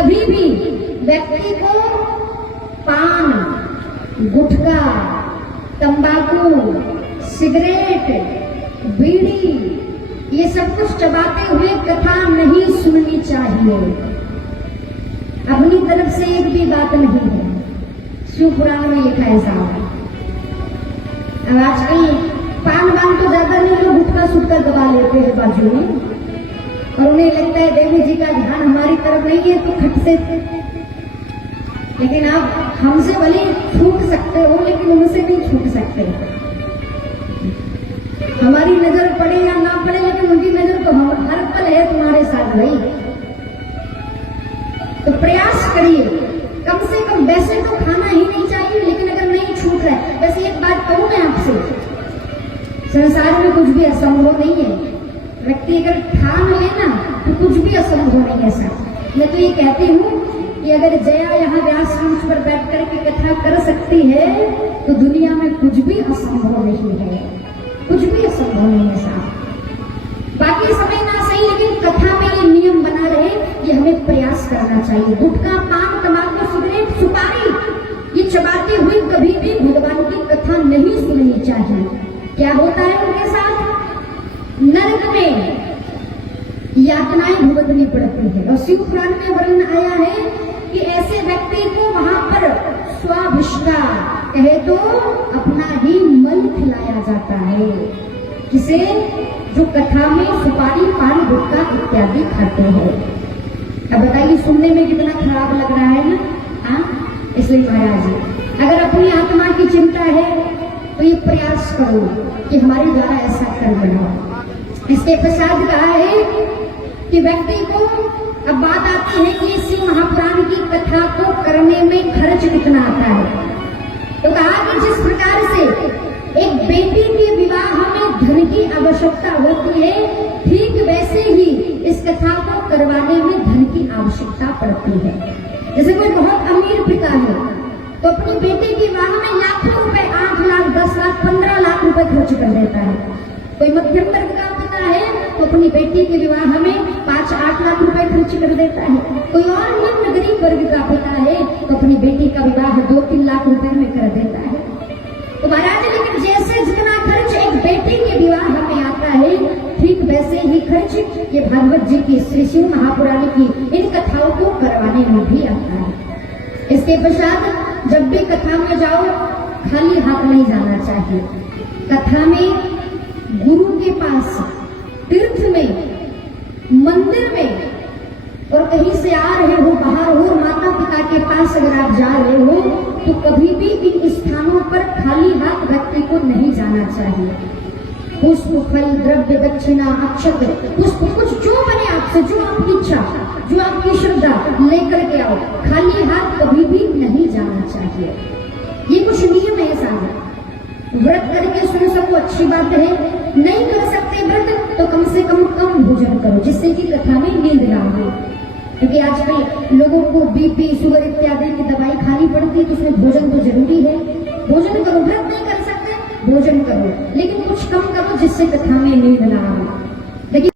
कभी भी व्यक्ति को पान, गुटखा, तंबाकू, सिगरेट, बीड़ी ये सब कुछ चबाते हुए कथा नहीं सुननी चाहिए। अपनी तरफ से एक भी बात नहीं है, शिव पुराण में लिखा है साहब। अब आजकल पान वान तो ज्यादा नहीं, लोग गुटखा सुटकर दबा लेते हैं बाजू में, और उन्हें लगता है देवी जी का ध्यान हमारी तरफ नहीं है तो खट से। लेकिन आप हमसे भले छूट सकते हो, लेकिन उनसे नहीं छूट सकते। हमारी नजर पड़े या ना पड़े, लेकिन उनकी नजर तो हम हर पल है तुम्हारे साथ भाई। तो प्रयास करिए, कम से कम वैसे तो खाना ही नहीं चाहिए, लेकिन अगर नहीं छूट रहा है, वैसे एक बात कहूं मैं आपसे, संसार में कुछ भी असंभव नहीं है। व्यक्ति अगर ठान ले ना तो कुछ भी असंभव नहीं है सर। मैं तो ये कहती हूँ कि अगर जया यहाँ व्यास मंच पर बैठ करके कथा कर सकती है तो दुनिया में कुछ भी असंभव नहीं है, कुछ भी असंभव नहीं है साहब। बाकी समय ना सही, लेकिन कथा में ये नियम बना रहे, ये हमें प्रयास करना चाहिए। गुटखा, पान, तंबाकू, सिगरेट, सुपारी ये चबाते हुए कभी भी भगवान की कथा नहीं सुननी चाहिए। क्या होता है उनके साथ? नरक में यातनाएं भुगतनी पड़ती है। और शिव पुराण में वर्णन आया है कि ऐसे व्यक्ति को वहां पर स्वाभिष्टा कहे तो अपना ही मल खिलाया जाता है, जिसे जो कथा में सुपारी, पान, गुटखा इत्यादि खाते हैं। अब बताइए सुनने में कितना खराब लग रहा है ना। इसलिए महाराज जी, अगर अपनी आत्मा की चिंता है तो ये प्रयास करो कि हमारे द्वारा ऐसा कर बनाओ। इसके पश्चात कहा है कि व्यक्ति को, अब बात आती है कि शिव महापुराण की कथा को करने में खर्च कितना आता है। तो कहा कि जिस प्रकार से एक बेटी के विवाह में धन की आवश्यकता होती है, ठीक वैसे ही इस कथा को करवाने में धन की आवश्यकता पड़ती है। जैसे कोई बहुत अमीर पिता है तो अपनी बेटी के विवाह में लाखों रुपए, 8 लाख, 10 लाख, 15 लाख रुपए खर्च कर देता है। कोई मध्यम वर्ग का पिता है तो अपनी बेटी के विवाह में 5-8 लाख रुपए खर्च कर देता है। कोई और निम्न गरीब वर्ग का पिता है तो अपनी बेटी का विवाह 2-3 लाख रुपए में कर देता है। तो महाराज, लेकिन जैसे जितना खर्च एक बेटी के विवाह में आता है, ठीक वैसे ही खर्च ये भागवत जी की, श्री शिव महापुराण की इन कथाओं को करवाने में भी आता है। इसके पश्चात जब भी कथा में जाओ, खाली हाथ नहीं जाना चाहिए। कथा में गुरु के पास, तीर्थ में, मंदिर में, और कहीं से आ रहे हो, बाहर हो, माता पिता के पास अगर आप जा रहे हो तो कभी भी इन स्थानों पर खाली हाथ व्यक्ति को नहीं जाना चाहिए। पुष्प, फल, द्रव्य, दक्षिणा, अक्षत, पुष्प, कुछ जो बने आपसे, जो आपकी इच्छा, जो आपकी श्रद्धा, लेकर के आओ। खाली हाथ कभी भी नहीं जाना चाहिए। ये कुछ नियम है साहब। व्रत करके सुन सको अच्छी बात है, नहीं कर सकते व्रत तो कम से कम भोजन करो, जिससे कि कथा में नींद ना हो। क्योंकि आजकल लोगों को बीपी, शुगर इत्यादि की दवाई खानी पड़ती है, तो उसमें भोजन तो जरूरी है। भोजन करो, व्रत नहीं कर सकते भोजन करो, लेकिन कुछ कम करो जिससे कथा में नींद ना आए।